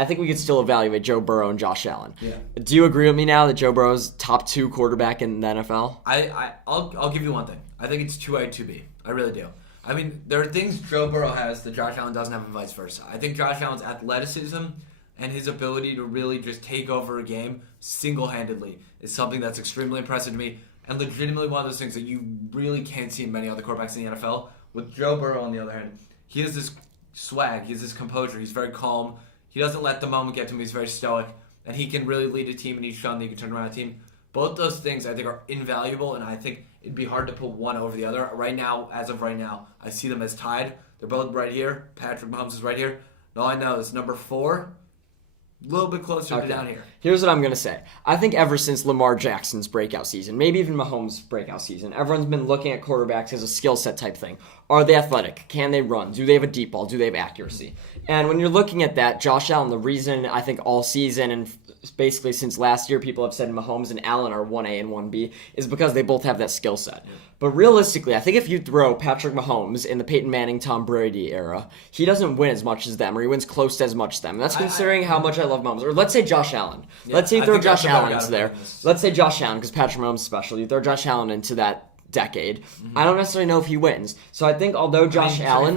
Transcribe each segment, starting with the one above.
I think we could still evaluate Joe Burrow and Josh Allen. Yeah. Do you agree with me now that Joe Burrow's top 2 quarterback in the NFL? I'll give you one thing. I think it's 2A, 2B. I really do. I mean, there are things Joe Burrow has that Josh Allen doesn't have and vice versa. I think Josh Allen's athleticism and his ability to really just take over a game single-handedly is something that's extremely impressive to me and legitimately one of those things that you really can't see in many other quarterbacks in the NFL. With Joe Burrow, on the other hand, he has this swag, he has this composure, he's very calm. He doesn't let the moment get to him. He's very stoic, and he can really lead a team, and he's shown that he can turn around a team. Both those things, I think, are invaluable, and I think it'd be hard to put one over the other. Right now, as of right now, I see them as tied. They're both right here. Patrick Mahomes is right here. And all I know is number 4, a little bit closer to down here. Here's what I'm going to say. I think ever since Lamar Jackson's breakout season, maybe even Mahomes' breakout season, everyone's been looking at quarterbacks as a skill set type thing. Are they athletic? Can they run? Do they have a deep ball? Do they have accuracy? And when you're looking at that, Josh Allen, the reason I think all season and basically since last year people have said Mahomes and Allen are 1A and 1B is because they both have that skill set. Yeah. But realistically, I think if you throw Patrick Mahomes in the Peyton Manning, Tom Brady era, he doesn't win as much as them, or he wins close to as much as them. And that's considering how much I love Mahomes. Or let's say Josh Allen. Yeah, let's say you throw Josh Allen into there. Let's say Josh Allen, because Patrick Mahomes is special. You throw Josh Allen into that decade. Mm-hmm. I don't necessarily know if he wins. So I think although Josh Allen...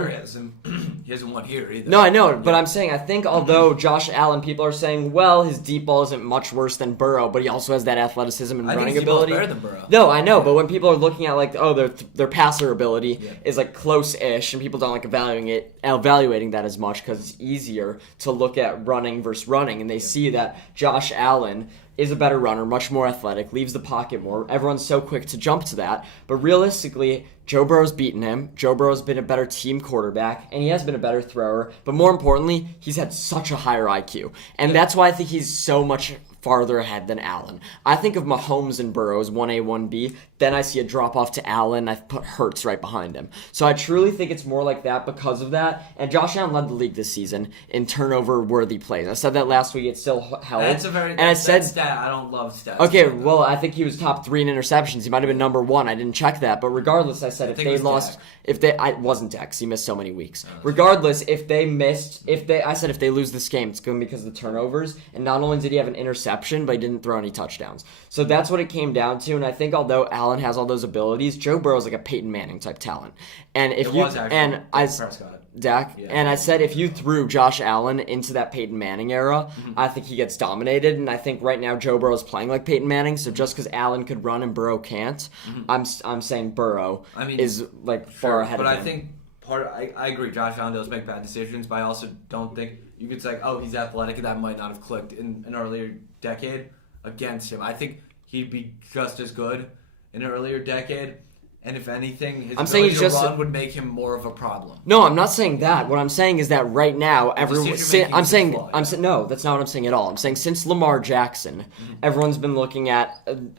He hasn't won here either. No, I know, but I'm saying I think although Josh Allen, people are saying, well, his deep ball isn't much worse than Burrow, but he also has that athleticism and running ability. I think he's better than Burrow. No, I know, but when people are looking at like, oh, their passer ability is like close-ish, and people don't like evaluating that as much because it's easier to look at running versus running, and they see that Josh Allen is a better runner, much more athletic, leaves the pocket more. Everyone's so quick to jump to that. But realistically, Joe Burrow's beaten him. Joe Burrow's been a better team quarterback, and he has been a better thrower. But more importantly, he's had such a higher IQ. And that's why I think he's so much farther ahead than Allen. I think of Mahomes and Burrow as 1A, 1B. Then I see a drop-off to Allen. I put Hurts right behind him. So I truly think it's more like that because of that. And Josh Allen led the league this season in turnover-worthy plays. I said that last week. It still held. That's a very good stat. I don't love stats. Okay, well, I think he was top 3 in interceptions. He might have been number 1. I didn't check that. But regardless, I said if they lost... I wasn't Dex. He missed so many weeks. Regardless, if they lose this game, it's going to be because of the turnovers. And not only did he have an interception, but he didn't throw any touchdowns. So that's what it came down to. And I think although Allen has all those abilities, Joe Burrow's like a Peyton Manning type talent. And Dak. Yeah. And I said if you threw Josh Allen into that Peyton Manning era, I think he gets dominated. And I think right now Joe Burrow's playing like Peyton Manning. So just because Allen could run and Burrow can't, I'm saying Burrow is like far ahead of him. But I think I agree. Josh Allen does make bad decisions, but I also don't think you could say, oh, he's athletic, and that might not have clicked in an earlier decade against him. I think he'd be just as good in an earlier decade. And if anything, his ability to run would make him more of a problem. No, I'm not saying that. What I'm saying is that right now, everyone. No, that's not what I'm saying at all. I'm saying since Lamar Jackson, everyone's been looking at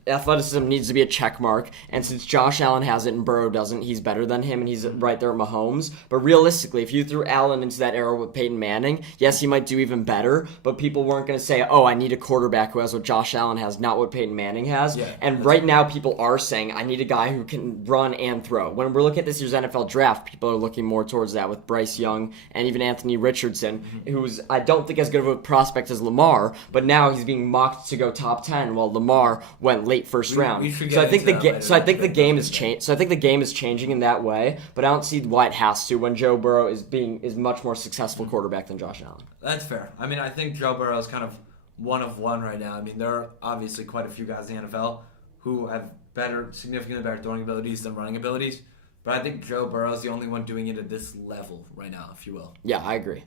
athleticism needs to be a check mark, and since Josh Allen has it and Burrow doesn't, he's better than him, and he's right there at Mahomes. But realistically, if you threw Allen into that era with Peyton Manning, yes, he might do even better. But people weren't going to say, "Oh, I need a quarterback who has what Josh Allen has, not what Peyton Manning has." Yeah, and right now, people are saying, "I need a guy who can run and throw." When we're looking at this year's NFL draft, people are looking more towards that with Bryce Young and even Anthony Richardson, who's I don't think as good of a prospect as Lamar, but now he's being mocked to go top 10 while Lamar went late first round. So I think the game is changed. So I think the game is changing in that way, but I don't see why it has to when Joe Burrow is much more successful quarterback than Josh Allen. That's fair. I mean, I think Joe Burrow is kind of one of one right now. I mean, there are obviously quite a few guys in the NFL who have significantly better throwing abilities than running abilities. But I think Joe Burrow is the only one doing it at this level right now, if you will. Yeah, I agree.